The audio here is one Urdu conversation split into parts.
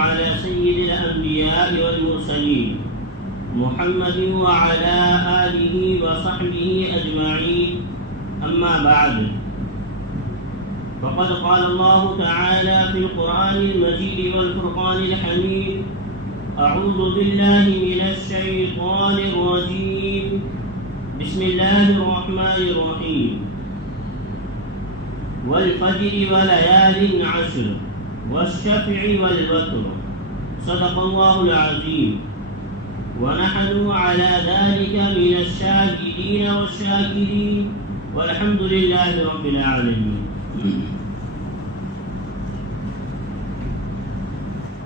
على سيد الأنبياء والمرسلين محمد وعلى آله وصحبه أجمعين. أما بعد، فقد قال الله تعالى في القرآن المجيد والفرقان الحميد: أعوذ بالله من الشيطان الرجيم، بسم الله الرحمن الرحيم. والفجر وليال عشر والشفع والوتر، صدق الله العظيم. ونحن على ذلك من الشاهدين والشاكرين، والحمد لله رب العالمين.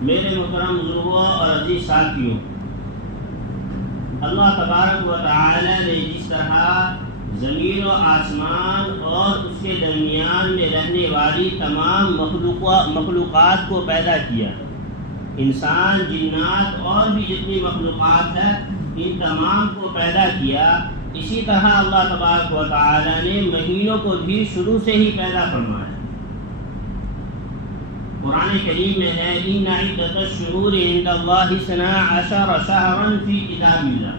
میرے محترم بزرگوں اور عزیز ساتھیوں، اللہ تبارک و تعالی نے جس طرح زمین و آسمان اور اس کے درمیان میں رہنے والی تمام مخلوقات کو پیدا کیا، انسان، جنات اور بھی جتنی مخلوقات ہیں ان تمام کو پیدا کیا، اسی طرح اللہ تبارک و تعالی نے مہینوں کو بھی شروع سے ہی پیدا فرمایا. قرآن کریم میں ہے: ان عدۃ الشہور عند اللہ 12 شہرا فی کتاب اللہ،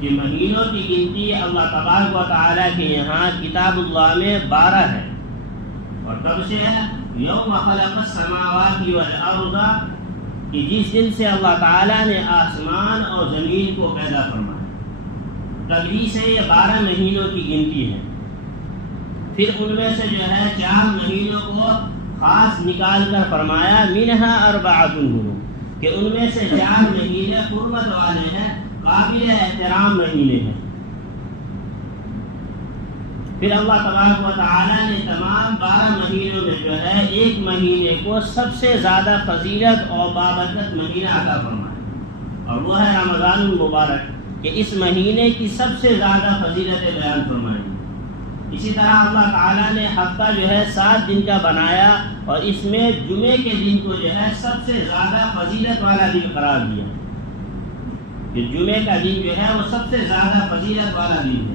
کہ مہینوں کی گنتی اللہ تبارک و تعالی کے یہاں کتاب اللہ میں 12 ہے. اور کب سے ہے؟ یوم خلق السماوات والارض، کہ جس دن سے اللہ تعالی نے آسمان اور زمین کو پیدا فرمایا، تبھی سے یہ 12 مہینوں کی گنتی ہے. پھر ان میں سے جو ہے 4 مہینوں کو خاص نکال کر فرمایا: منہا 4 حرم، کہ ان میں سے 4 مہینے حرمت والے ہیں، قابل احترام مہینے ہیں. پھر اللہ تبارک و تعالی نے تمام 12 مہینوں میں جو ہے ایک مہینے کو سب سے زیادہ فضیلت اور بابرکت مہینہ عطا فرمایا، اور وہ ہے رمضان المبارک، کہ اس مہینے کی سب سے زیادہ فضیلت بیان فرمائی. اسی طرح اللہ تعالیٰ نے ہفتہ جو ہے 7 دن کا بنایا، اور اس میں جمعے کے دن کو جو ہے سب سے زیادہ فضیلت والا دن قرار دیا، کہ جمعے کا دن جو ہے وہ سب سے زیادہ فضیلت والا دن ہے.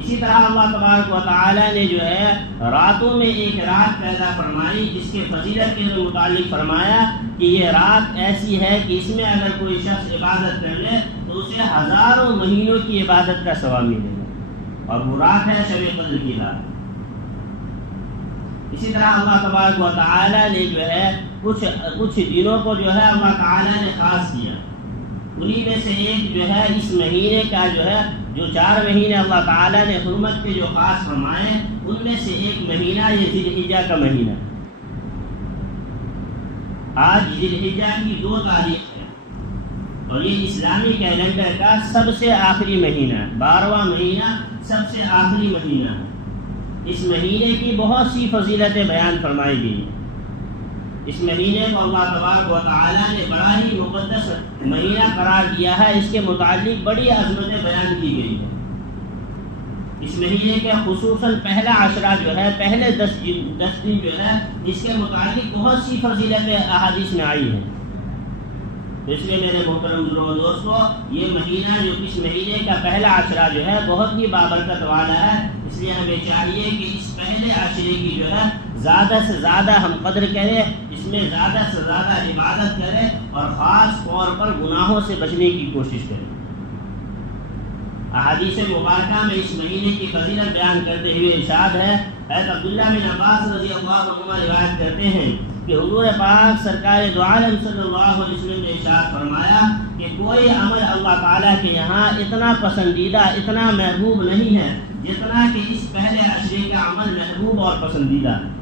اسی طرح اللہ تبارک و تعالیٰ نے جو ہے راتوں میں ایک رات پیدا فرمائی، جس کے فضیلت کے متعلق فرمایا کہ یہ رات ایسی ہے کہ اس میں اگر کوئی شخص عبادت کر لے تو اسے ہزاروں مہینوں کی عبادت کا ثواب ملے گا، اور وہ رات ہے شب قدر کی رات. اسی طرح اللہ تبارک و تعالی نے جو ہے کچھ دنوں کو جو ہے اللہ تعالی نے خاص کیا. انہی میں سے ایک جو ہے اس مہینے کا جو 4 مہینے اللہ تعالی نے حرمت کے جو خاص فرمائے، ان میں سے ایک مہینہ یہ ذی الحجہ کا مہینہ. آج ذی الحجہ کی 2 تاریخ ہے، اور یہ اسلامی کیلنڈر کا سب سے آخری مہینہ ہے، 12واں مہینہ سب سے آخری مہینہ ہے. اس مہینے کی بہت سی فضیلتیں بیان فرمائی گئی. اس مہینے کو اللہ تبارک و تعالی نے بڑا ہی مقدس مہینہ قرار دیا ہے، اس کے متعلق بڑی عظمتیں بیان کی گئی ہیں. اس مہینے کے خصوصاً پہلا عشرہ جو ہے، پہلے 10 دن جو ہے، اس کے متعلق بہت سی فضیلتیں احادیث میں آئی ہیں. اس لیے میرے محترم دوستو، یہ مہینہ جو اس مہینے کا پہلا عشرہ جو ہے بہت ہی بابرکت والا ہے. اس لیے ہمیں چاہیے کہ اس پہلے عشرے کی جو ہے زیادہ سے زیادہ ہم قدر کریں، اس میں زیادہ سے زیادہ عبادت کریں، اور خاص طور پر گناہوں سے بچنے کی کوشش کریں. احادیث مبارکہ میں اس مہینے کی فضیلت بیان کرتے ہوئے ارشاد ہے، حضرت عبداللہ بن عباس رضی اللہ عنہ روایت کرتے ہیں کہ حضور پاک سرکار دو عالم صلی اللہ علیہ وسلم نے ارشاد فرمایا کہ کوئی عمل اللہ تعالیٰ کے یہاں اتنا پسندیدہ، اتنا محبوب نہیں ہے جتنا کہ اس پہلے عشرے کا عمل محبوب اور پسندیدہ ہے.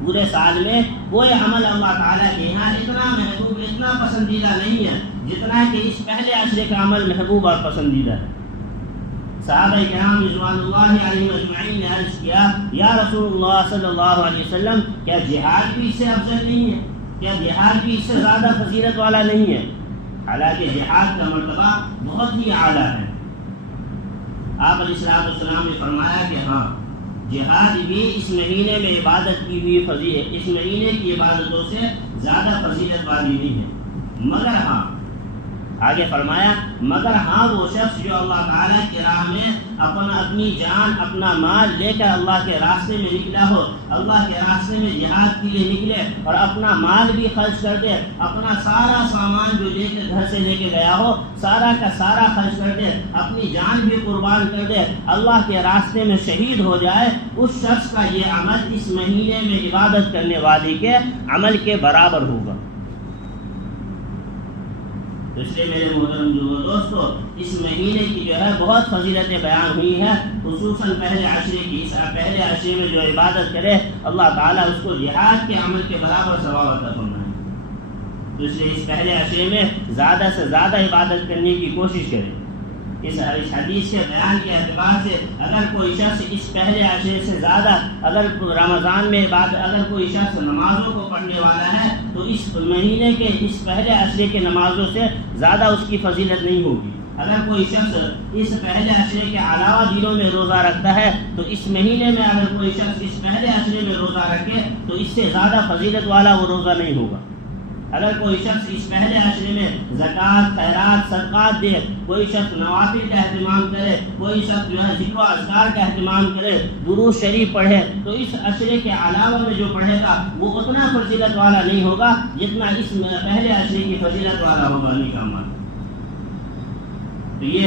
پورے سال میں کوئی عمل اللہ تعالیٰ کے یہاں اتنا محبوب، اتنا پسندیدہ نہیں ہے جتنا کہ اس پہلے عشرے کا عمل محبوب اور پسندیدہ ہے. صحابہ کرام رضوان اللہ علیہم اجمعین نے عرض کیا: یا رسول اللہ صلی اللہ علیہ وسلم، کیا جہاد بھی اس سے افضل نہیں ہے؟ کیا جہاد بھی اس سے زیادہ فضیلت والا نہیں ہے؟ حالانکہ جہاد کا مرتبہ بہت ہی اعلیٰ ہے. آپ علیہ السلام نے فرمایا کہ ہاں، جہاد بھی اس مہینے میں عبادت کی ہوئی فضیلت اس مہینے کی عبادتوں سے زیادہ فضیلت والی نہیں ہے، مگر ہاں آگے فرمایا مگر ہاں وہ شخص جو اللہ تعالیٰ کی راہ میں اپنی جان اپنا مال لے کر اللہ کے راستے میں نکلا ہو، اللہ کے راستے میں جہاد کے لیے نکلے اور اپنا مال بھی خرچ کر دے، اپنا سارا سامان جو لے کے گھر سے لے کے گیا ہو سارا کا سارا خرچ کر دے، اپنی جان بھی قربان کر دے، اللہ کے راستے میں شہید ہو جائے، اس شخص کا یہ عمل اس مہینے میں عبادت کرنے والے کے عمل کے برابر ہوگا۔ اس لیے میرے محترم دوستو، اس مہینے کی جو ہے بہت فضیلتیں بیان ہوئی ہیں، خصوصاً پہلے عشرے کی۔ پہلے عشرے میں جو عبادت کرے اللہ تعالیٰ اس کو جہاد کے عمل کے برابر ثواب عطا فرمائے۔ تو اس لیے اس پہلے عشرے میں زیادہ سے زیادہ عبادت کرنے کی کوشش کرے۔ اس حدیث کے بیان کے اعتبار سے اگر کوئی شخص اس پہلے عشرے سے زیادہ اگر رمضان میں اگر کوئی شخص نمازوں کو پڑھنے والا ہے تو اس مہینے کے اس پہلے عشرے کے نمازوں سے زیادہ اس کی فضیلت نہیں ہوگی۔ اگر کوئی شخص اس پہلے عشرے کے علاوہ دنوں میں روزہ رکھتا ہے تو اس مہینے میں اگر کوئی شخص اس پہلے عشرے میں روزہ رکھے تو اس سے زیادہ فضیلت والا وہ روزہ نہیں ہوگا۔ اگر کوئی شخص اس پہلے عشرے میں زکوٰۃ، خیرات، صدقات دے، کوئی شخص نوافل کا اہتمام کرے، کوئی شخص جو ہے ذکر و اذکار کا اہتمام کرے، درود شریف پڑھے، تو اس عشرے کے علاوہ میں جو پڑھے گا وہ اتنا فضیلت والا نہیں ہوگا جتنا اس پہلے عشرے کی فضیلت والا ہوگا۔ نہیں کا عمل تو یہ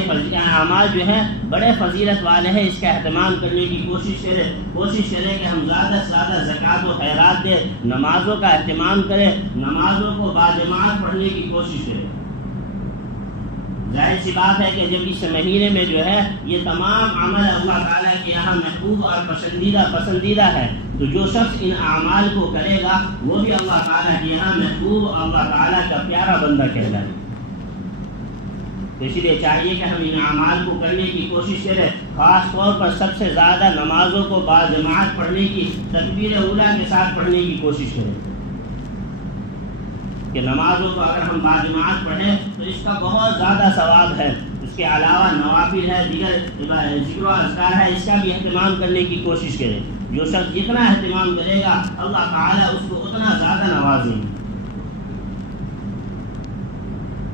اعمال جو ہیں بڑے فضیلت والے ہیں، اس کا اہتمام کرنے کی کوشش کریں کہ ہم زیادہ سے زیادہ زکوٰۃ و خیرات دیں، نمازوں کا اہتمام کریں، نمازوں کو باجماعت پڑھنے کی کوشش کریں۔ ظاہر سی بات ہے کہ جب اس مہینے میں جو ہے یہ تمام عمل اللہ تعالیٰ کے یہاں محبوب اور پسندیدہ ہے، تو جو شخص ان اعمال کو کرے گا وہ بھی اللہ تعالیٰ کے یہاں محبوب، اللہ تعالیٰ کا پیارا بندہ کہلائے۔ اسی لیے چاہیے کہ ہم ان اعمال کو کرنے کی کوشش کریں، خاص طور پر سب سے زیادہ نمازوں کو باجماعت پڑھنے کی، تکبیر اولیٰ کے ساتھ پڑھنے کی کوشش کریں کہ نمازوں کو اگر ہم باجماعت پڑھیں تو اس کا بہت زیادہ ثواب ہے۔ اس کے علاوہ نوافل ہے، دیگر ذکر و اذکار ہے، اس کا بھی اہتمام کرنے کی کوشش کریں۔ جو شخص جتنا اہتمام کرے گا اللہ تعالیٰ اس کو اتنا زیادہ نوازیں گے۔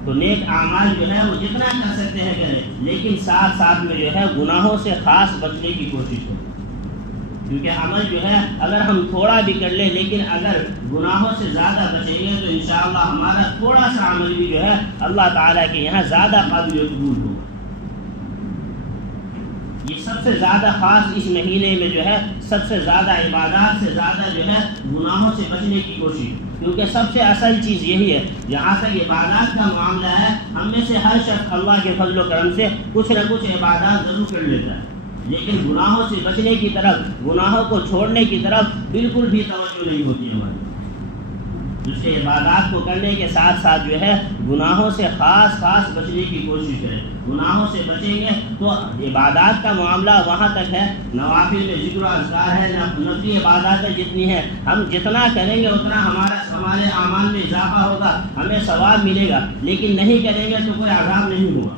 تو نیک اعمال جو ہے وہ جتنا کر سکتے ہیں کریں، لیکن ساتھ ساتھ میں جو ہے گناہوں سے خاص بچنے کی کوشش کریں، کیونکہ عمل جو ہے اگر ہم تھوڑا بھی کر لیں لیکن اگر گناہوں سے زیادہ بچیں گے تو انشاءاللہ ہمارا تھوڑا سا عمل بھی جو ہے اللہ تعالیٰ کے یہاں زیادہ قابل قبول ہوگا۔ یہ سب سے زیادہ خاص اس مہینے میں جو ہے سب سے زیادہ عبادات سے زیادہ جو ہے گناہوں سے بچنے کی کوشش، کیونکہ سب سے اصل چیز یہی ہے۔ جہاں تک عبادات کا معاملہ ہے ہم میں سے ہر شخص اللہ کے فضل و کرم سے کچھ نہ کچھ عبادات ضرور کر لیتا ہے، لیکن گناہوں سے بچنے کی طرف، گناہوں کو چھوڑنے کی طرف بالکل بھی توجہ نہیں ہوتی ہماری۔ دوسرے عبادات کو کرنے کے ساتھ ساتھ جو ہے گناہوں سے خاص بچنے کی کوشش کریں۔ گناہوں سے بچیں گے تو عبادات کا معاملہ وہاں تک ہے، نوافل میں ذکر و اذکار ہے، نفلی عبادات جتنی ہیں ہم جتنا کریں گے اتنا ہمارے اعمال میں اضافہ ہوگا، ہمیں ثواب ملے گا، لیکن نہیں کریں گے تو کوئی عذاب نہیں ہوگا۔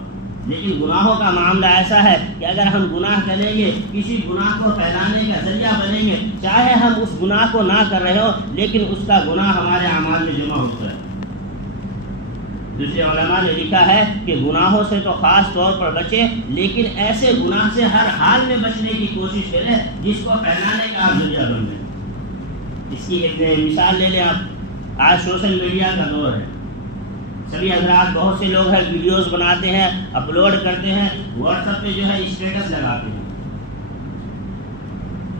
لیکن گناہوں کا معاملہ ایسا ہے کہ اگر ہم گناہ کریں گے، کسی گناہ کو پھیلانے کا ذریعہ بنیں گے، چاہے ہم اس گناہ کو نہ کر رہے ہو لیکن اس کا گناہ ہمارے اعمال میں جمع ہوتا ہے۔ دوسرے علماء نے لکھا ہے کہ گناہوں سے تو خاص طور پر بچے، لیکن ایسے گناہ سے ہر حال میں بچنے کی کوشش کریں جس کو پھیلانے کا آپ ذریعہ بن جائے۔ اس کی ایک مثال لے لیں آپ، آج سوشل میڈیا کا دور ہے، سبھی حضرات بہت سے لوگ ہیں ویڈیوز بناتے ہیں، اپلوڈ کرتے ہیں، واٹس ایپ پہ جو ہے اسٹیٹس لگاتے ہیں۔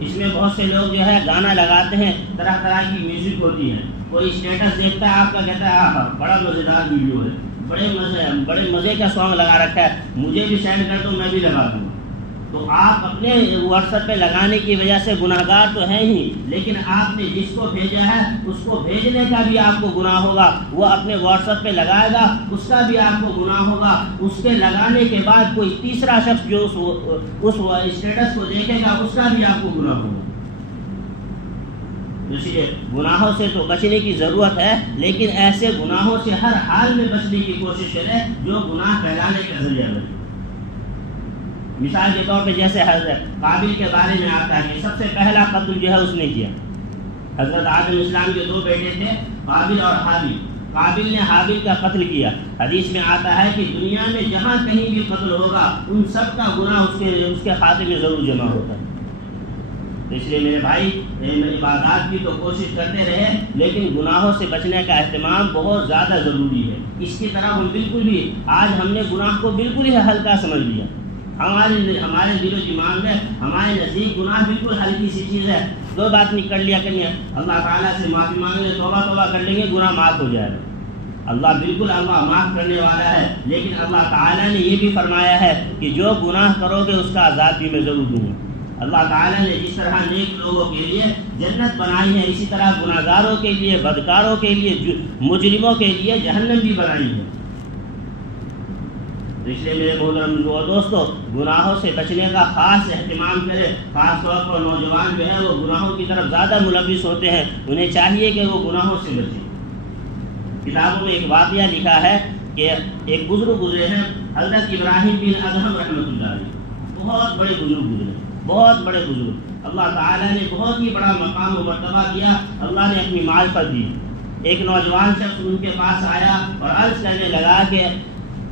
اس میں بہت سے لوگ جو ہے گانا لگاتے ہیں، طرح طرح کی میوزک ہوتی ہے، کوئی اسٹیٹس دیکھتا ہے آپ کا کہتا ہے آہا بڑا مزیدار ویڈیو ہے، بڑے مزے کا سانگ لگا رکھا ہے، مجھے بھی سینڈ کر دو میں بھی لگا دوں گا۔ تو آپ اپنے واٹس ایپ پہ لگانے کی وجہ سے گناہ گار تو ہیں ہی، لیکن آپ نے جس کو بھیجا ہے اس کو بھیجنے کا بھی آپ کو گناہ ہوگا، وہ اپنے واٹس ایپ پہ لگائے گا اس کا بھی آپ کو گناہ ہوگا، اس کے لگانے کے بعد کوئی تیسرا شخص جو اس اسٹیٹس کو دیکھے گا اس کا بھی آپ کو گناہ ہوگا۔ اس لیے گناہوں سے تو بچنے کی ضرورت ہے، لیکن ایسے گناہوں سے ہر حال میں بچنے کی کوشش کریں جو گناہ پھیلانے کا ذریعہ بنے۔ مثال کے طور پہ جیسے حضرت قابل کے بارے میں آتا ہے کہ سب سے پہلا قتل جو ہے اس نے کیا۔ حضرت آدم اسلام کے دو بیٹے تھے، قابل اور حابل۔ قابل نے حابل کا قتل کیا. حدیث میں آتا ہے کہ دنیا میں جہاں کہیں بھی قتل ہوگا ان سب کا گناہ اس کے خاتے میں ضرور جمع ہوتا ہے. اس لیے میرے بھائی عبادات کی تو کوشش کرتے رہے لیکن گناہوں سے بچنے کا اہتمام بہت زیادہ ضروری ہے. اس کی طرح ہم بالکل بھی آج ہم نے گناہ کو بالکل ہی ہلکا سمجھ لیا. ہمارے دل و دماغ میں ہمارے نزدیک گناہ بالکل ہلکی سی چیز ہے. دو بات نہیں کر لیا کریے اللہ تعالیٰ سے معافی مانگ لیں, توبہ کر لیں گے, گناہ معاف ہو جائے گا. اللہ معاف کرنے والا ہے, لیکن اللہ تعالیٰ نے یہ بھی فرمایا ہے کہ جو گناہ کرو گے اس کا عذاب بھی میں ضرور دوں گا. اللہ تعالیٰ نے جس طرح نیک لوگوں کے لیے جنت بنائی ہے اسی طرح گناہگاروں کے لیے, بدکاروں کے لیے, مجرموں کے لیے جہنم بھی بنائی ہے. اس لیے میرے محترم دوستو گناہوں سے بچنے کا خاص اہتمام کرے. خاص طور پر نوجوان جو ہے وہ گناہوں کی طرف زیادہ ملوث ہوتے ہیں, انہیں چاہیے کہ وہ گناہوں سے بچیں. کتابوں میں ایک واقعہ لکھا ہے کہ ایک بزرگ گزرے ہیں حضرت ابراہیم بن ادہم رحمۃ اللہ علیہ. بہت بڑے بزرگ گزرے, بہت بڑے بزرگ. اللہ تعالیٰ نے بہت ہی بڑا مقام و مرتبہ دیا, اللہ نے اپنی معرفت دی. ایک نوجوان شخص ان کے پاس آیا اور عرض کرنے لگا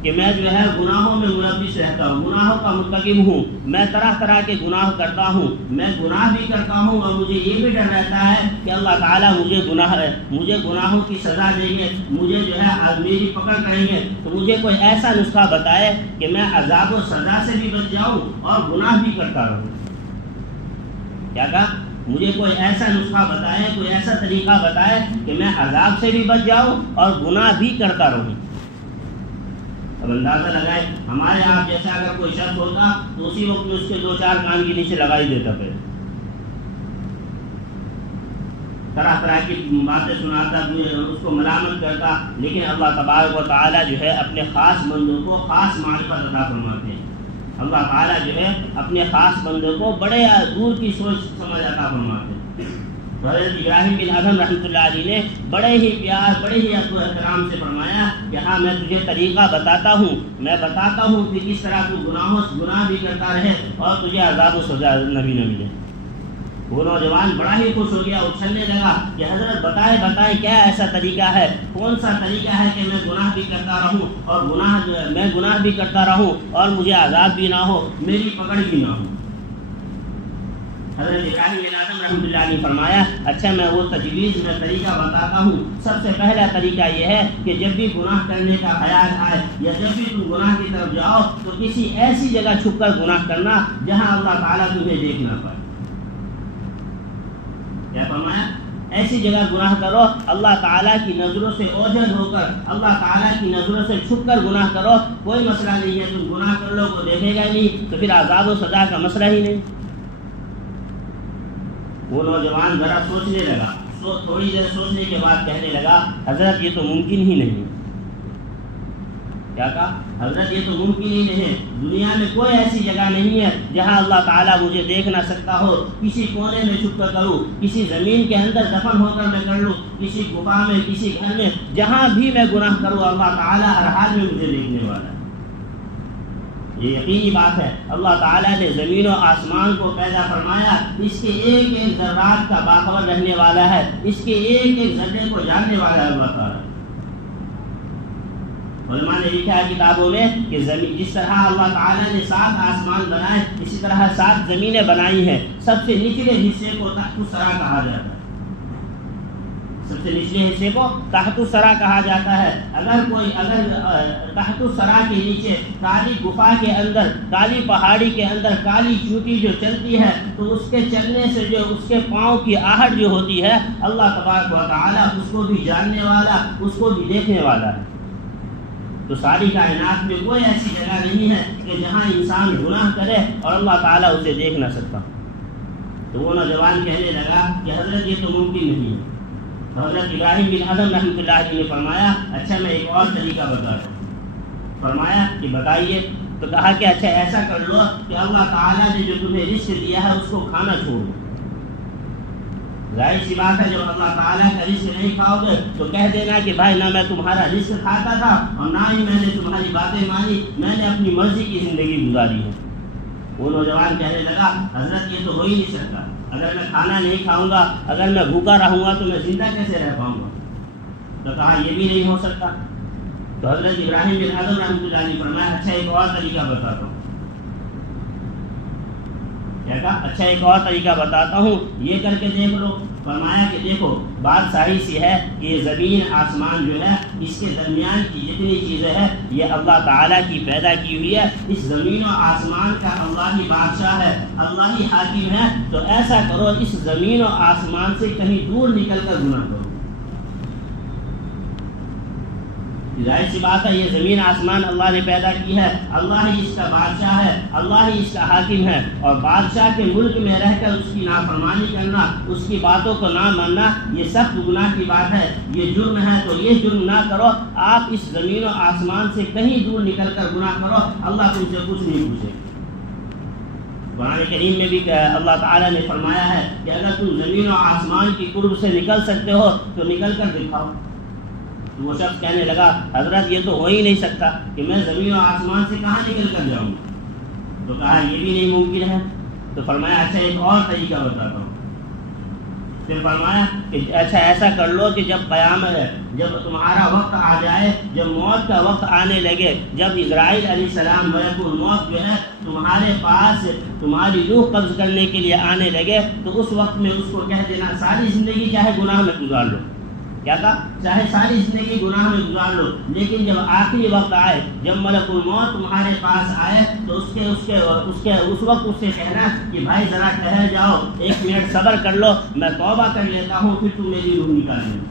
کہ میں جو ہے گناہوں میں ملوث رہتا ہوں, گناہوں کا مرتکب ہوں, میں طرح طرح کے گناہ کرتا ہوں, میں گناہ بھی کرتا ہوں اور مجھے یہ بھی ڈر رہتا ہے کہ اللہ تعالیٰ مجھے گناہوں کی سزا دیں گے, مجھے جو ہے میری پکڑ کریں گے. تو مجھے کوئی ایسا نسخہ بتائے کہ میں عذاب و سزا سے بھی بچ جاؤں اور گناہ بھی کرتا رہوں. کیا کہا؟ مجھے کوئی ایسا نسخہ بتائے, کوئی ایسا طریقہ بتائے کہ میں عذاب سے بھی بچ جاؤں اور گناہ بھی کرتا رہوں. اب اندازہ لگائے ہمارے آپ جیسا اگر کوئی شخص ہوتا تو اسی وقت میں اس کے 2-4 کان کے نیچے لگا ہی دیتا, پھر طرح طرح کی باتیں سناتا, اس کو ملامت کرتا. لیکن اللہ تبارک و تعالیٰ جو ہے اپنے خاص بندوں کو خاص معرفت عطا فرماتے ہیں. اللہ تعالیٰ جو ہے اپنے خاص بندوں کو بڑے دور کی سوچ سمجھ عطا فرماتے ہیں. حضرت ابراہیم بن ادہم رحمۃ اللہ علیہ نے بڑے ہی پیار, بڑے ہی ادب و احترام سے فرمایا کہ ہاں میں تجھے طریقہ بتاتا ہوں, میں بتاتا ہوں کہ کس طرح تو گناہ بھی کرتا رہے اور تجھے عذاب و سزا نہ ملے. وہ نوجوان بڑا ہی خوش ہو گیا, اچھلنے لگا کہ حضرت بتائیں کیا ایسا طریقہ ہے, کون سا طریقہ ہے کہ میں گناہ بھی کرتا رہوں اور میں گناہ بھی کرتا رہوں اور مجھے عذاب بھی نہ ہو, میری پکڑ بھی نہ ہو. حضرت ابراہیم بن ادہم رحمۃ اللہ علیہ فرمایا اچھا میں وہ تجویز میں طریقہ بتاتا ہوں. سب سے پہلا طریقہ یہ ہے کہ جب بھی گناہ کرنے کا خیال آئے یا جب بھی تم گناہ کی طرف جاؤ تو کسی ایسی جگہ چھپ کر گناہ کرنا جہاں اللہ تعالیٰ تمہیں دیکھ نہ پائے. کیا فرمایا؟ ایسی جگہ گناہ کرو اللہ تعالیٰ کی نظروں سے اوجھل ہو کر, اللہ تعالیٰ کی نظروں سے چھپ کر گناہ کرو. کوئی مسئلہ نہیں ہے, تم گناہ کر لو کو دیکھے گا نہیں تو پھر عذاب و سزا کا مسئلہ ہی نہیں. وہ نوجوان ذرا سوچنے لگا, تھوڑی دیر سوچنے کے بعد کہنے لگا حضرت یہ تو ممکن ہی نہیں. کیا کہا؟ حضرت یہ تو ممکن ہی نہیں, دنیا میں کوئی ایسی جگہ نہیں ہے جہاں اللہ تعالیٰ مجھے دیکھ نہ سکتا ہو. کسی کونے میں چھپ کر کروں, کسی زمین کے اندر دفن ہو کر میں کر لوں, کسی غفا میں, کسی گھر میں, جہاں بھی میں گناہ کروں اللہ تعالیٰ ہر حال میں مجھے دیکھنے والا ہے. یہ یقینی بات ہے. اللہ تعالیٰ نے زمین و آسمان کو پیدا فرمایا, اس کے ایک ایک ذرات کا باخبر رہنے والا ہے, اس کے ایک ایک ذرے کو جاننے والا ہے اللہ تعالیٰ. علماء نے لکھا ہے کتابوں میں کہ جس طرح اللہ تعالیٰ نے 7 آسمان بنائے اسی طرح 7 زمینیں بنائی ہیں. سب سے نچلے حصے کو تحت الثری کہا جاتا ہے. سب سے نچلے حصے کو تحت الثری کہا جاتا ہے. اگر تحت الثری کے نیچے کالی گفا کے اندر, کالی پہاڑی کے اندر کالی چونٹی جو چلتی ہے تو اس کے چلنے سے جو اس کے پاؤں کی آہٹ جو ہوتی ہے اللہ تبارک و تعالیٰ اس کو بھی جاننے والا, اس کو بھی دیکھنے والا ہے. تو ساری کائنات میں کوئی ایسی جگہ نہیں ہے کہ جہاں انسان گناہ کرے اور اللہ تعالیٰ اسے دیکھ نہ سکتا. تو وہ نوجوان کہنے لگا کہ حضرت یہ تو ممکن نہیں ہے. حضرت ابراہیم بن ادہم رحمۃ اللہ علیہ نے فرمایا اچھا میں ایک اور طریقہ بتا دوں. فرمایا کہ بتائیے. تو کہا کہ اچھا ایسا کر لو کہ اللہ تعالیٰ نے جو تمہیں رزق دیا ہے اس کو کھانا چھوڑ دو. ظاہر سی بات ہے جب اللہ تعالیٰ کا رزق نہیں کھاؤ گے تو کہہ دینا کہ بھائی نہ میں تمہارا رزق کھاتا تھا اور نہ ہی میں نے تمہاری باتیں مانی, میں نے اپنی مرضی کی زندگی گزاری ہے. وہ نوجوان کہنے لگا حضرت یہ تو ہو ہی نہیں سکتا. اگر میں کھانا نہیں کھاؤں گا, اگر میں بھوکا رہوں گا تو میں زندہ کیسے رہ پاؤں گا. تو کہا یہ بھی نہیں ہو سکتا. تو حضرت ابراہیم بن ادم رحمۃ اللہ علیہ فرمایا اچھا ایک اور طریقہ بتاتا ہوں. کیا کہا؟ اچھا ایک اور طریقہ بتاتا ہوں، یہ کر کے دیکھ لو. فرمایا کہ دیکھو بات ساری سی ہے کہ یہ زمین آسمان جو ہے اس کے درمیان کی جتنی چیزیں ہیں یہ اللہ تعالیٰ کی پیدا کی ہوئی ہے. اس زمین و آسمان کا اللہ ہی بادشاہ ہے، اللہ ہی حاکم ہے. تو ایسا کرو اس زمین و آسمان سے کہیں دور نکل کر گناہ کرو. ظاہر سی بات ہے یہ زمین آسمان اللہ نے پیدا کی ہے، اللہ ہی اس کا بادشاہ ہے، اللہ ہی اس کا حاکم ہے. اور بادشاہ کے ملک میں رہ کر اس کی نافرمانی کرنا، اس کی باتوں کو نہ ماننا یہ سخت گناہ کی بات ہے، یہ جرم ہے. تو یہ جرم نہ کرو، آپ اس زمین و آسمان سے کہیں دور نکل کر گناہ کرو، اللہ تم سے کچھ نہیں پوچھے. قرآن کریم میں بھی اللہ تعالیٰ نے فرمایا ہے کہ اگر تم زمین و آسمان کی قرب سے نکل سکتے ہو تو نکل کر دکھاؤ. تو وہ شخص کہنے لگا حضرت یہ تو ہو ہی نہیں سکتا کہ میں زمین و آسمان سے کہاں نکل کر جاؤں. تو کہا یہ بھی نہیں ممکن ہے. تو فرمایا اچھا ایک اور طریقہ بتاتا ہوں. پھر فرمایا کہ اچھا ایسا کر لو کہ جب قیامت ہے، جب تمہارا وقت آ جائے، جب موت کا وقت آنے لگے، جب اسرائیل علیہ السلام ملک الموت جو ہے تمہارے پاس تمہاری روح قبض کرنے کے لیے آنے لگے، تو اس وقت میں اس کو کہہ دینا ساری زندگی چاہے گناہ میں گزار لو. کیا کہا؟ چاہے ساری زندگی گناہ میں گزار لو، لیکن جب آخری وقت آئے، جب ملک الموت تمہارے پاس آئے تو اس وقت اس سے کہنا کہ بھائی ذرا ٹھہر جاؤ، 1 منٹ صبر کر لو، میں توبہ کر لیتا ہوں، پھر تم میری روح نکال لیں.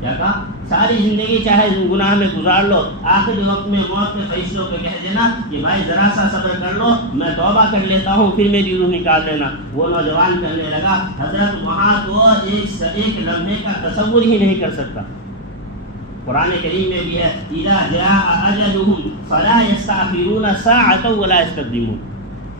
کیا کہا؟ ساری زندگی چاہے گناہ میں گزار لو، آخری وقت میں موت کے فرشتوں کو کہہ دینا کہ بھائی ذرا سا صبر کر لو، میں توبہ کر لیتا ہوں، پھر میری روح نکال لینا. وہ نوجوان کہنے لگا حضرت وہاں تو ایک لمحے کا تصور ہی نہیں کر سکتا. قرآن کریم میں بھی ہے اذا جاء اجلهم فلا يستأخرون ساعة ولا يستقدمون،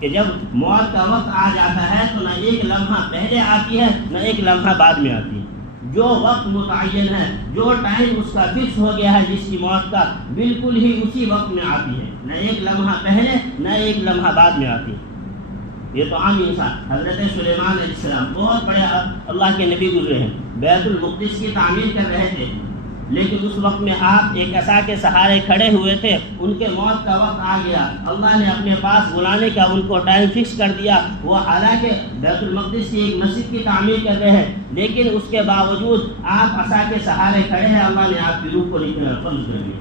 کہ جب موت کا وقت آ جاتا ہے تو نہ ایک لمحہ پہلے آتی ہے نہ ایک لمحہ بعد میں آتی ہے. جو وقت متعین ہے، جو ٹائم اس کا فکس ہو گیا ہے جس کی موت کا، بالکل ہی اسی وقت میں آتی ہے، نہ ایک لمحہ پہلے نہ ایک لمحہ بعد میں آتی. یہ تو عام انسان. حضرت سلیمان علیہ السلام بہت بڑے اللہ کے نبی گزرے ہیں، بیت المقدس کی تعمیر کر رہے تھے، لیکن اس وقت میں آپ ایک عصا کے سہارے کھڑے ہوئے تھے. ان کے موت کا وقت آ گیا، اللہ نے اپنے پاس بلانے کا ان کو ٹائم فکس کر دیا. وہ حالانکہ بیت المقدس کی ایک مسجد کی تعمیر کر رہے ہیں، لیکن اس کے باوجود آپ عصا کے سہارے کھڑے ہیں، اللہ نے آپ کی روح کو قبض کر دیا.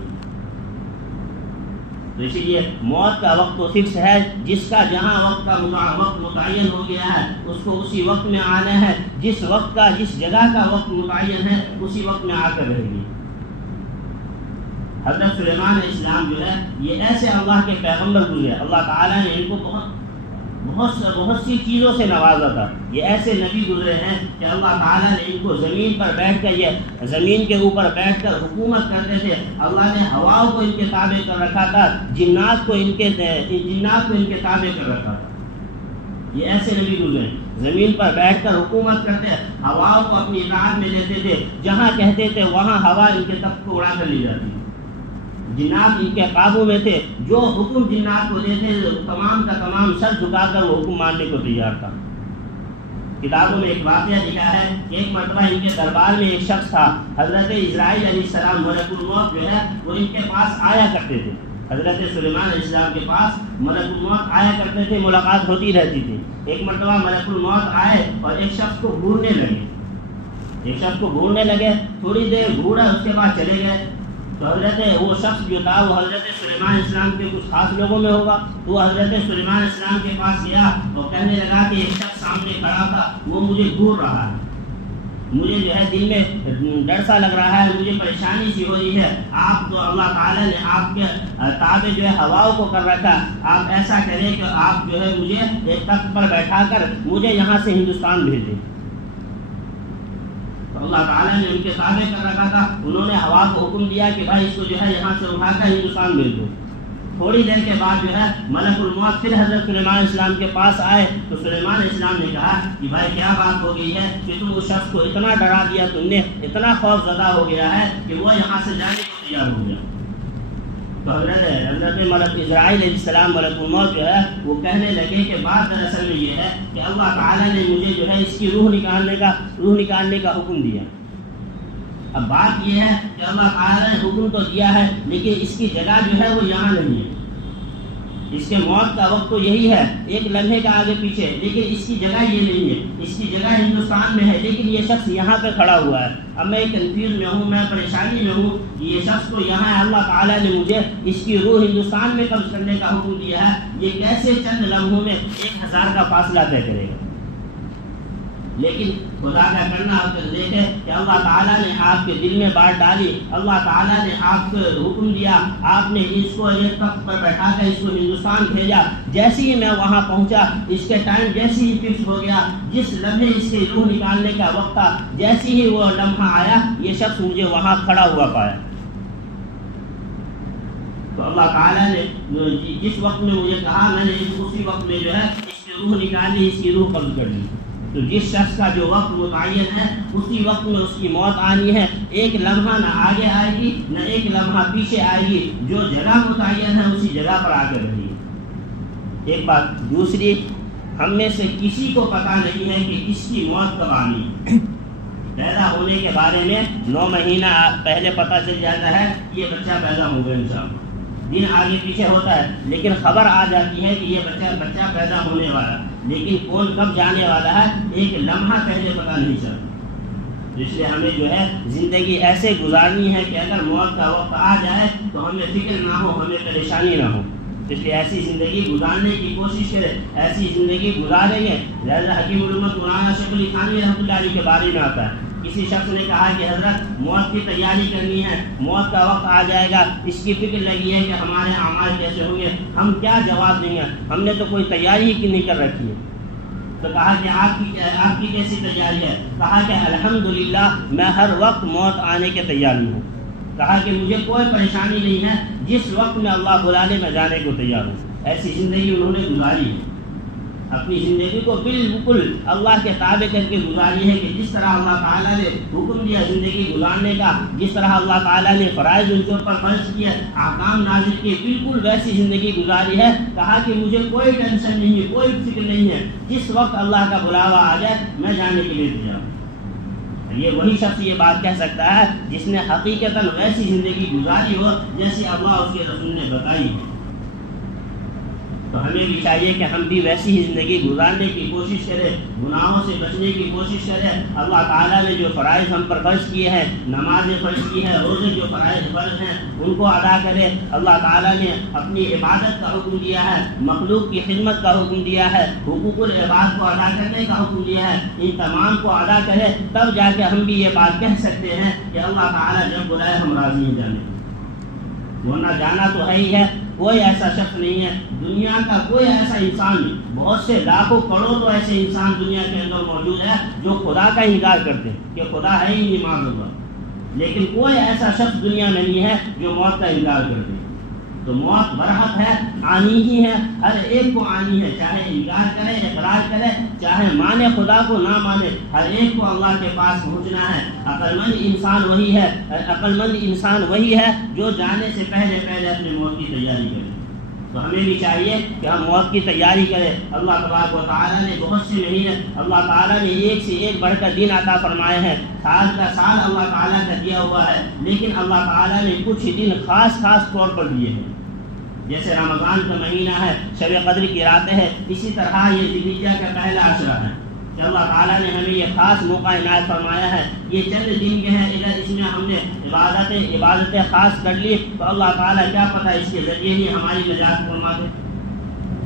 تو اسی لیے موت کا وقت تو فکس ہے، جس کا جہاں وقت متعین ہو گیا ہے اس کو اسی وقت میں آنا ہے. جس وقت کا جس جگہ کا وقت متعین ہے اسی وقت میں آ کر رہے گی. حضرت سلیمان علیہ السلام جو ہے یہ ایسے اللہ کے پیغمبر گزرے، اللہ تعالیٰ نے ان کو بہت سی چیزوں سے نوازا تھا. یہ ایسے نبی گزرے ہیں کہ اللہ تعالیٰ نے ان کو زمین پر بیٹھ کر، یہ زمین کے اوپر بیٹھ کر حکومت کرتے تھے. اللہ نے ہواؤں کو ان کے تابع کر رکھا تھا، جنات کو ان کے تابع کر رکھا تھا. یہ ایسے نبی گزرے ہیں، زمین پر بیٹھ کر حکومت کرتے، ہواؤں کو اپنی اطاعت میں لیتے تھے، جہاں کہتے تھے وہاں ہوا ان کے تخت کو اڑا کر لی جاتی. جنات ان کے قابو میں تھے، جو حکم جنات کو دیتے تمام کا تمام سر جھکا کر وہ حکم ماننے کو تیار تھا. کتابوں میں ایک واقعہ لکھا ہے کہ ایک مرتبہ ان کے دربار میں ایک شخص تھا، حضرت اسرائیل علیہ السلام ملک الموت جو ہے وہ ان کے پاس آیا کرتے تھے. حضرت سلیمان علیہ السلام کے پاس ملک الموت آیا کرتے تھے، ملاقات ہوتی رہتی تھی. ایک مرتبہ ملک الموت آئے اور ایک شخص کو گھورنے لگے. تھوڑی دیر گھورا، اس کے بعد چلے گئے. تو وہ شخص جو تھا وہ حضرت سلیمان علیہ السلام کے کچھ خاص لوگوں میں ہوگا. تو وہ حضرت سلیمان علیہ السلام کے پاس گیا اور کہنے لگا کہ ایک شخص سامنے کھڑا تھا، وہ مجھے گھور رہا ہے، مجھے جو ہے دل میں ڈر سا لگ رہا ہے، مجھے پریشانی سی ہو رہی ہے. آپ تو اللہ تعالیٰ نے آپ کے تابع جو ہے ہواؤں کو کر رکھا، آپ ایسا کریں کہ آپ جو ہے مجھے ایک تخت پر بیٹھا کر مجھے یہاں سے ہندوستان بھیج دیں. اللہ تعالیٰ نے ان کے تابع کر رکھا تھا. انہوں نے ہوا کو حکم دیا کہ بھائی اس کو جو ہے یہاں سے اٹھا کر ہندوستان بھیج دو. تھوڑی دیر کے بعد جو ہے ملک الموت پھر حضرت سلیمان علیہ السلام کے پاس آئے. تو سلیمان علیہ السلام نے کہا کہ بھائی کیا بات ہو گئی ہے کہ تم اس شخص کو اتنا ڈرا دیا، تم نے اتنا خوف زدہ ہو گیا ہے کہ وہ یہاں سے جانے کو تیار ہو گیا. تو حضرت ملک اسرائیل علیہ السلام ملک الموت جو ہے وہ کہنے لگے کہ بات دراصل میں یہ ہے کہ اللہ تعالیٰ نے مجھے جو ہے اس کی روح نکالنے کا حکم دیا. اب بات یہ ہے کہ اللہ تعالیٰ نے حکم تو دیا ہے لیکن اس کی جگہ جو ہے وہ یہاں نہیں ہے، اس کے موت کا وقت تو یہی ہے، ایک لمحے کا آگے پیچھے، لیکن اس کی جگہ یہ نہیں ہے، اس کی جگہ ہندوستان میں ہے، لیکن یہ شخص یہاں پہ کھڑا ہوا ہے۔ اب میں کنفیوز میں ہوں، میں پریشانی میں ہوں، یہ شخص تو یہاں ہے، اللہ تعالیٰ نے مجھے اس کی روح ہندوستان میں قبض کرنے کا حکم دیا ہے، یہ کیسے چند لمحوں میں 1000 کا فاصلہ طے کرے گا؟ لیکن خدا کا کرنا آپ دیکھے کہ اللہ تعالیٰ نے آپ کے دل میں بات ڈالی، اللہ تعالیٰ نے آپ کو حکم دیا، آپ نے اس کو ایک تخت پر بیٹھا کر اس کو ہندوستان بھیجا۔ جیسے ہی میں وہاں پہنچا، اس کے ٹائم جیسے ہی فکس ہو گیا، جس لمحے اس کی روح نکالنے کا وقت تھا، جیسے ہی وہ لمحہ آیا، یہ شخص مجھے وہاں کھڑا ہوا پایا۔ تو اللہ تعالیٰ نے جس وقت میں مجھے کہا، میں نے اسی وقت میں جو ہے اس کی روح نکالی، اس کی روح قبض کر لی۔ تو جس شخص کا جو وقت متعین ہے، اسی وقت میں اس کی موت آنی ہے، ایک لمحہ نہ آگے آئے گی نہ ایک لمحہ پیچھے آئے گی، جو جگہ متعین ہے اسی جگہ پر آ کر رہی ہے۔ ایک بات دوسری، ہم میں سے کسی کو پتہ نہیں ہے کہ کس کی موت کب آنی۔ پیدا ہونے کے بارے میں 9 مہینہ پہلے پتہ چل جاتا ہے کہ یہ بچہ پیدا ہوگا انشاءاللہ، دن آگے پیچھے ہوتا ہے، لیکن خبر آ جاتی ہے کہ یہ بچہ پیدا ہونے والا، لیکن کون کب جانے والا ہے ایک لمحہ پہلے پتہ نہیں چلتا۔ اس لیے ہمیں جو ہے زندگی ایسے گزارنی ہے کہ اگر موت کا وقت آ جائے تو ہمیں فکر نہ ہو، ہمیں پریشانی نہ ہو۔ اس لیے ایسی زندگی گزارنے کی کوشش کرے، ایسی زندگی گزاریں گے۔ لہٰذا حکیم علومت مولانا شیخ علی تھانوی رحمۃ اللہ علیہ کے بارے میں آتا ہے، کسی شخص نے کہا کہ حضرت موت کی تیاری کرنی ہے، موت کا وقت آ جائے گا، اس کی فکر لگی ہے کہ ہمارے اعمال کیسے ہوں گے، ہم کیا جواب دیں گے، ہم نے تو کوئی تیاری ہی نہیں کر رکھی ہے۔ تو کہا کہ آپ کی کیسی تیاری ہے؟ کہا کہ الحمدللہ میں ہر وقت موت آنے کے تیاری ہوں۔ کہا کہ مجھے کوئی پریشانی نہیں ہے، جس وقت میں اللہ بلانے میں جانے کو تیار ہوں۔ ایسی زندگی انہوں نے گزاری ہے، اپنی زندگی کو بالکل اللہ کے تابع کر کے گزاری ہے کہ جس طرح اللہ تعالیٰ نے حکم دیا زندگی گزارنے کا، جس طرح اللہ تعالیٰ نے فرائض ان کے اوپر فرض کیے، احکام نازل کیے، بالکل ویسی زندگی گزاری ہے۔ کہا کہ مجھے کوئی ٹینشن نہیں ہے، کوئی فکر نہیں ہے، جس وقت اللہ کا بلاوا آ جائے میں جانے کے لیے تیار ہوں۔ یہ وہی شخص یہ بات کہہ سکتا ہے جس نے حقیقتاً ویسی زندگی گزاری ہو جیسی اللہ اس کے رسول نے بتائی ہے۔ تو ہمیں بھی چاہیے کہ ہم بھی ویسی ہی زندگی گزارنے کی کوشش کریں، گناہوں سے بچنے کی کوشش کریں۔ اللہ تعالیٰ نے جو فرائض ہم پر فرض کیے ہیں، نمازیں فرض کی ہیں، روزے جو فرائض فرض ہیں ان کو ادا کریں۔ اللہ تعالیٰ نے اپنی عبادت کا حکم دیا ہے، مخلوق کی خدمت کا حکم دیا ہے، حقوق العباد کو ادا کرنے کا حکم دیا ہے، ان تمام کو ادا کریں، تب جا کے ہم بھی یہ بات کہہ سکتے ہیں کہ اللہ تعالیٰ جب بلائے ہم راضی ہیں جانے، ورنہ جانا تو ہے ہی ہے۔ کوئی ایسا شخص نہیں ہے دنیا کا، کوئی ایسا انسان نہیں، بہت سے لاکھوں کروڑوں تو ایسے انسان دنیا کے اندر موجود ہے جو خدا کا انکار کرتے ہیں کہ خدا ہے ہی نہیں، معاذ اللہ، لیکن کوئی ایسا شخص دنیا میں نہیں ہے جو موت کا انکار کرتے ہیں۔ تو موت برحق ہے، آنی ہی ہے، ہر ایک کو آنی ہے، چاہے انکار کرے، اقرار کرے، چاہے مانے خدا کو نہ مانے، ہر ایک کو اللہ کے پاس پہنچنا ہے۔ عقلمند انسان وہی ہے جو جانے سے پہلے اپنی موت کی تیاری کرے۔ تو ہمیں بھی چاہیے کہ ہم موت کی تیاری کریں۔ اللہ تبارک و تعالیٰ نے بہت سے مہینے، اللہ تعالیٰ نے ایک سے ایک بڑھ کر دن عطا فرمائے ہیں، سال کا سال اللہ تعالیٰ کا دیا ہوا ہے، لیکن اللہ تعالیٰ نے کچھ دن خاص طور پر دیے ہیں۔ جیسے رمضان کا مہینہ ہے، شب قدر کی راتیں ہیں، اسی طرح یہ ذی الحجہ کا پہلا عشرہ ہے کہ اللہ تعالیٰ نے ہمیں یہ خاص موقع عنایت فرمایا ہے۔ یہ چند دن کے ہیں، اگر اس میں ہم نے عبادتیں خاص کر لی تو اللہ تعالیٰ کیا پتہ اس کے ذریعے ہی ہماری نجات فرما دے۔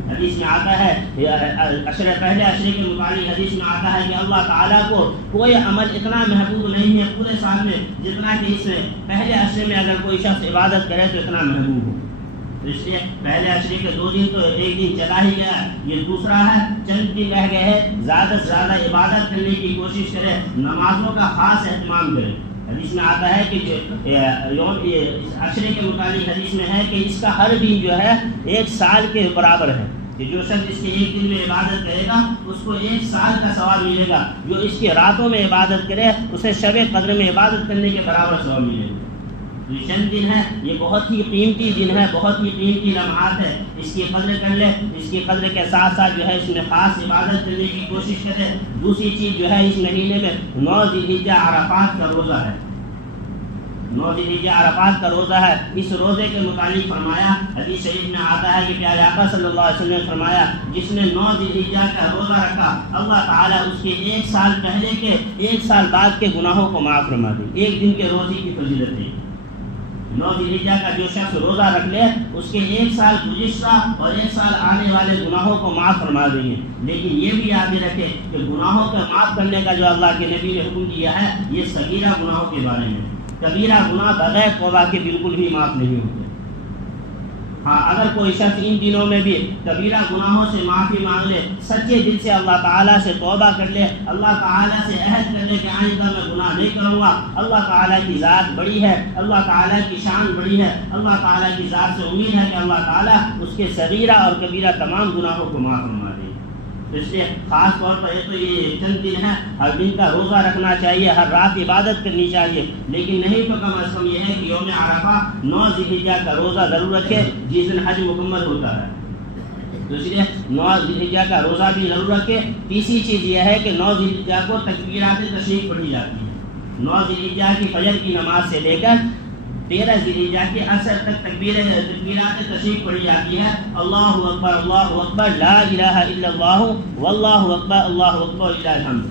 حدیث میں آتا ہے، پہلے عشرے کے متعلق حدیث میں آتا ہے کہ اللہ تعالیٰ کو کوئی عمل اتنا محبوب نہیں ہے پورے سال میں جتنا کہ اس پہلے عشرے میں اگر کوئی شخص عبادت کرے تو اتنا محبوب ہو۔ اس لیے پہلے عشرے کے 2 دن تو ایک دن چلا ہی گیا، یہ دوسرا ہے، چند دن رہ گئے ہیں، زیادہ سے زیادہ عبادت کرنے کی کوشش کریں، نمازوں کا خاص اہتمام کریں۔ حدیث میں آتا ہے کہ عشرے کے متعلق حدیث میں ہے کہ اس کا ہر دن جو ہے 1 سال کے برابر ہے، کہ جو شخص اس کے ایک دن میں عبادت کرے گا اس کو 1 سال کا ثواب ملے گا، جو اس کی راتوں میں عبادت کرے اسے شب قدر میں عبادت کرنے کے برابر ثواب ملے گا۔ یہ چند دن ہے، یہ بہت ہی قیمتی دن ہے، بہت ہی قیمتی لمحات ہے، اس کی قدر کر لے، اس کی قدر کے ساتھ ساتھ جو ہے اس میں خاص عبادت کرنے کی کوشش کرے۔ دوسری چیز جو ہے اس مہینے میں 9 ذی الحجہ عرفات کا روزہ ہے، 9 ذی الحجہ عرفات کا روزہ ہے، اس روزے کے متعلق فرمایا، حدیث شریف میں آتا ہے کہ پیارے آقا صلی اللہ علیہ وسلم نے فرمایا جس نے 9 ذی الحجہ کا روزہ رکھا اللہ تعالیٰ اس کے 1 سال پہلے کے 1 سال بعد کے گناہوں کو معاف فرما دے۔ ایک دن کے روزے کی فضیلت ہے۔ 9 ذی الحجہ کا جو شخص روزہ رکھ لے اس کے 1 سال گزشتہ اور 1 سال آنے والے گناہوں کو معاف فرما دیں گے۔ لیکن یہ بھی یاد رکھے کہ گناہوں کو معاف کرنے کا جو اللہ کے نبی نے حکم دیا ہے یہ صغیرہ گناہوں کے بارے میں، کبیرہ گناہ بغیر توبہ کے بالکل بھی معاف نہیں ہوتے۔ ہاں اگر کوئی شخص ان دنوں میں بھی کبیرہ گناہوں سے معافی مانگ لے، سچے دل سے اللہ تعالیٰ سے توبہ کر لے، اللہ تعالیٰ سے عہد کر لے کہ آئندہ میں گناہ نہیں کروں گا، اللہ تعالیٰ کی ذات بڑی ہے، اللہ تعالیٰ کی شان بڑی ہے، اللہ تعالیٰ کی ذات سے امید ہے کہ اللہ تعالیٰ اس کے صغیرہ اور کبیرہ تمام گناہوں کو معاف فرما دے۔ اس لیے خاص طور پر تو یہ چند دن ہے، ہر دن کا روزہ رکھنا چاہیے، ہر رات عبادت کرنی چاہیے، لیکن نہیں تو کم از کم یہ ہے کہ یوم عرفہ 9 ذی الحجہ کا روزہ ضرور رکھے جس دن حج مکمل ہوتا ہے۔ تو اس لیے 9 ذی الحجہ کا روزہ بھی ضرور رکھے۔ تیسری چیز یہ ہے کہ 9 ذی الحجہ کو تکبیرات تشریق پڑھی جاتی ہے۔ 9 ذی الحجہ کی فجر کی نماز سے لے کر 13 ذی الحجہ کے عصر تک تکبیرات تشریق پڑھی جاتی ہے۔ اللہ اکبر لا الہ الا اللہ واللہ اکبر اللہ اکبر وللہ الحمد۔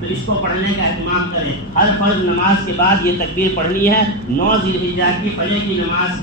تو اس کو پڑھنے کا اہتمام کریں۔ ہر فرض نماز کے بعد یہ تکبیر پڑھنی ہے۔ 9 ذی الحجہ کی فجر کی نماز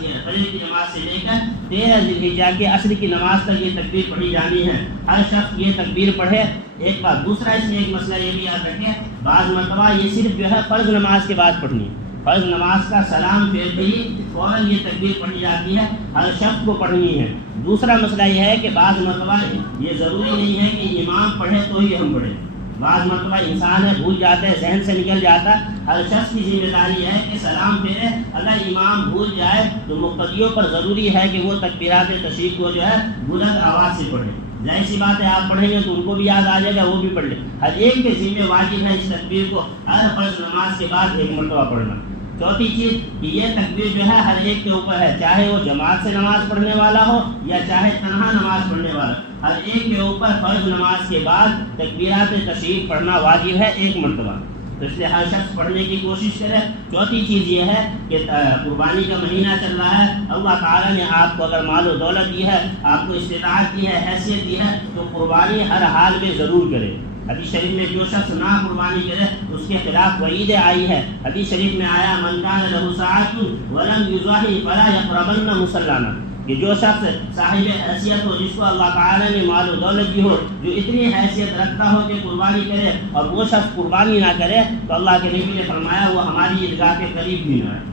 سے لے کر 13 ذی الحجہ کے عصر کی نماز تک یہ تکبیر پڑھی جانی ہے۔ ہر شخص یہ تکبیر پڑھے۔ ایک بات دوسرا اس میں ایک مسئلہ یہ بھی یاد رکھیں، بعض مرتبہ یہ صرف جو ہے فرض نماز کے بعد پڑھنی ہے۔ فرض نماز کا سلام پھیرتے ہی فوراً یہ تکبیر پڑھی جاتی ہے، ہر شخص کو پڑھنی ہے۔ دوسرا مسئلہ یہ ہے کہ بعض مرتبہ یہ ضروری نہیں ہے کہ امام پڑھے تو ہی ہم پڑھیں۔ بعض مرتبہ انسان ہے بھول جاتے ہیں، ذہن سے نکل جاتا ہے۔ ہر شخص کی ذمہ داری ہے کہ سلام پھیرے۔ اگر امام بھول جائے تو مقتدیوں پر ضروری ہے کہ وہ تکبیرات تشریق کو جو ہے بلند آواز سے پڑھے۔ ظاہر سی بات ہے آپ پڑھیں گے تو ان کو بھی یاد آ جائے گا، وہ بھی پڑھ لے۔ ہر ایک کے ذمہ واجب ہے اس تکبیر کو ہر فرض نماز کے بعد 1 مرتبہ پڑھنا۔ چوتھی چیز کہ یہ تکبیر جو ہے ہر ایک کے اوپر ہے، چاہے وہ جماعت سے نماز پڑھنے والا ہو یا چاہے تنہا نماز پڑھنے والا، ہر ایک کے اوپر فرض نماز کے بعد تکبیرات تشریق پڑھنا واجب ہے 1 مرتبہ۔ تو اس لیے ہر شخص پڑھنے کی کوشش کرے۔ چوتھی چیز یہ ہے کہ قربانی کا مہینہ چل رہا ہے، اللہ تعالیٰ نے آپ کو اگر مال و دولت دی ہے، آپ کو استطاعت دی ہے، حیثیت دی ہے، تو قربانی ہر حال میں ضرور کرے۔ حدیث شریف میں جو شخص نہ قربانی کرے اس کے خلاف وعید آئی ہے۔ حدیث شریف میں آیا من کان لہ ساعۃ ولم یضحی فلا یقربن مصلانا، کہ جو شخص صاحب حیثیت ہو، جس کو اللہ تعالیٰ نے مال و دولت دی ہو، جو اتنی حیثیت رکھتا ہو کہ قربانی کرے، اور وہ شخص قربانی نہ کرے تو اللہ کے نبی نے فرمایا وہ ہماری عیدگاہ کے قریب بھی نہ ہے۔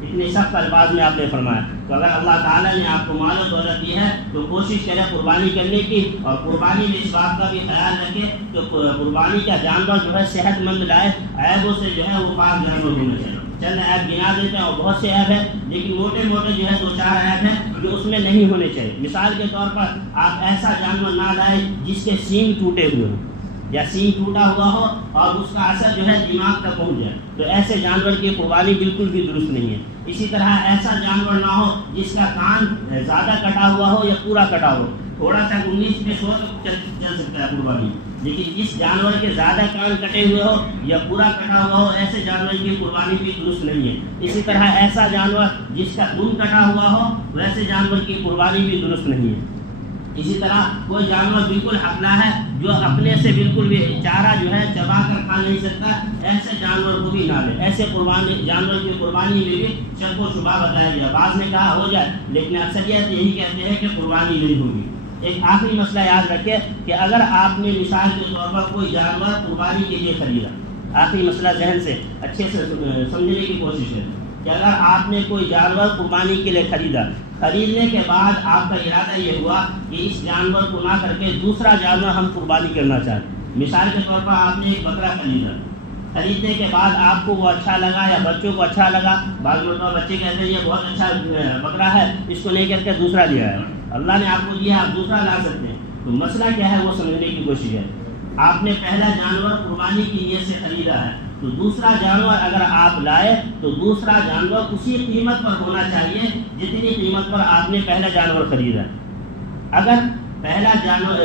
اتنے سخت الفاظ میں آپ نے فرمایا۔ تو اگر اللہ تعالیٰ نے آپ کو مال و دولت دی ہے تو کوشش کرے قربانی کرنے کی، اور قربانی میں اس بات کا بھی خیال رکھے کہ قربانی کا جانور جو ہے صحت مند لائے، عیبوں سے جو ہے وہ پاک جانور ہونا چاہیے۔ چند عیب گنا دیتے ہیں اور بہت سے عیب ہیں، لیکن موٹے موٹے جو ہے 2-4 عیب ہیں جو اس میں نہیں ہونے چاہیے۔ مثال کے طور پر آپ ایسا جانور نہ لائیں جس کے سینگ ٹوٹے ہوئے ہوں یا سینگ ٹوٹا ہوا ہو اور اس کا اثر جو ہے دماغ تک پہنچ جائے، تو ایسے جانور کی قربانی بالکل بھی درست نہیں ہے۔ اسی طرح ایسا جانور نہ ہو جس کا کان زیادہ کٹا ہوا ہو یا پورا کٹا ہو، تھوڑا سا 19 میں سو چل سکتا ہے قربانی، لیکن جس جانور کے زیادہ کان کٹے ہوئے ہو یا پورا کٹا ہوا ہو ایسے جانور کی قربانی بھی درست نہیں ہے۔ اسی طرح ایسا جانور جس کا دم کٹا ہوا ہو ویسے جانور کی قربانی بھی درست نہیں ہے۔ اسی طرح کوئی جانور بالکل ہکلا ہے جو اپنے سے بالکل بھی چارہ جو ہے چبا کر کھا نہیں سکتا، ایسے جانور کو بھی نہ لے۔ ایسے جانور کی قربانی میں بھی شک و شبہ بتایا گیا۔ بعض نے کہا ہو جائے، لیکن اکثریت یہی کہتے ہیں کہ قربانی نہیں ہوگی۔ ایک آخری مسئلہ یاد رکھے کہ اگر آپ نے مثال کے طور پر کوئی جانور قربانی کے لیے خریدا، آخری مسئلہ ذہن سے اچھے سے سمجھنے کی کوشش ہے کہ اگر آپ نے کوئی جانور قربانی کے لیے خریدا، خریدنے کے بعد آپ کا ارادہ یہ ہوا کہ اس جانور کو نہ کر کے دوسرا جانور ہم قربانی کرنا چاہتے، مثال کے طور پر آپ نے ایک بکرا خریدا، خریدنے کے بعد آپ کو وہ اچھا لگا یا بچوں کو اچھا لگا، بعض مرتبہ بچے کہتے ہیں یہ بہت اچھا بکرا ہے، اس کو نہیں کر کے دوسرا لیا ہے، اللہ نے آپ کو دیا آپ دوسرا لا سکتے ہیں۔ تو مسئلہ کیا ہے وہ سمجھنے کی کوشش ہے۔ آپ نے پہلا جانور قربانی کی نیت سے خریدا ہے، تو دوسرا جانور اگر آپ لائے تو دوسرا جانور اسی قیمت پر ہونا چاہیے جتنی قیمت پر آپ نے پہلا جانور خریدا۔ اگر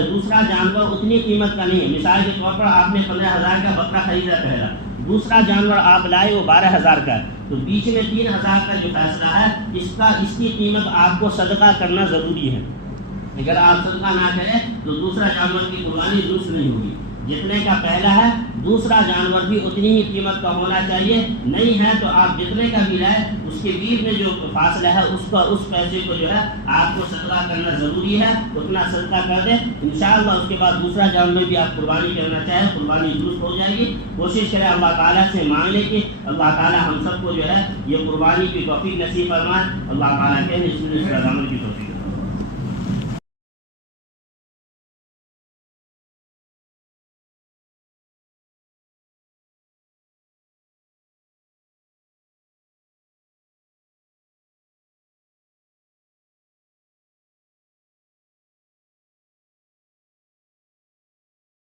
دوسرا جانور اتنی قیمت کا نہیں ہے، مثال کے طور پر آپ نے 15,000 کا بکرا خریدا پہلا، دوسرا جانور آپ لائے وہ 12,000 کا ہے، تو بیچ میں 3000 کا جو فیصلہ ہے اس کی قیمت آپ کو صدقہ کرنا ضروری ہے. اگر آپ صدقہ نہ کریں تو دوسرا جانور کی قربانی درست نہیں ہوگی. جتنے کا پہلا ہے دوسرا جانور بھی اتنی ہی قیمت کا ہونا چاہیے. نہیں ہے تو آپ جتنے کا بھی لائے اس کے بیچ میں جو فاصلہ ہے اس پیسے کو جو ہے آپ کو صدقہ کرنا ضروری ہے. اتنا صدقہ کر دیں انشاءاللہ. اس کے بعد دوسرا جانور بھی آپ قربانی کرنا چاہیں قربانی درست ہو جائے گی. کوشش کریں اللہ تعالیٰ سے مانگنے کی اللہ تعالیٰ ہم سب کو جو ہے یہ قربانی کی توفیق نصیب فرمائے. اللہ تعالیٰ کے عمل کی توفیق.